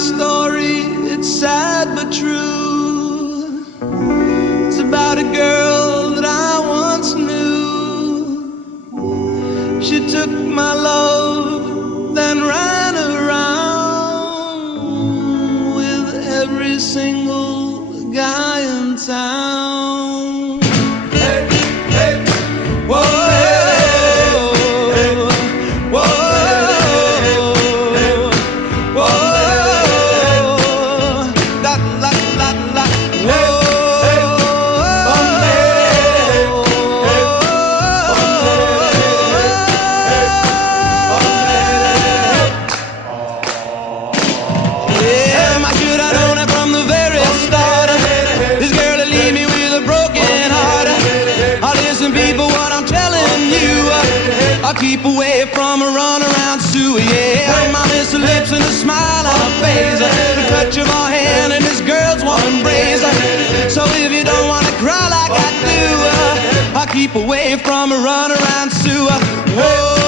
story, it's sad but true. It's about a girl that I once knew. She took my love, then ran around with every single guy in town. Hey, hey, whoa. Keep away from a runaround Sue, yeah. My miss her lips and a smile on her face, the touch of her hand and this girl's warm embrace. So if you don't wanna cry like I do, I'll keep away from a runaround Sue. Whoa.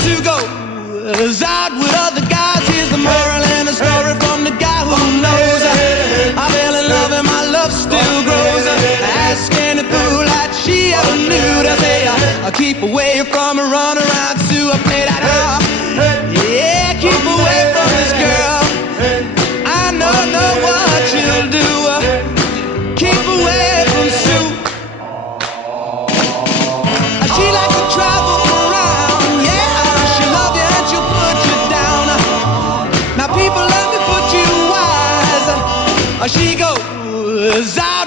Sue goes out with other guys. Here's the moral and the story from the guy who knows. I fell in love and my love still grows. Ask any fool that she ever knew to say I'll keep away from a runaround Sue. I played that yeah, keep away from this girl. I know what she'll do. Keep away from Sue. She likes to travel. She goes out.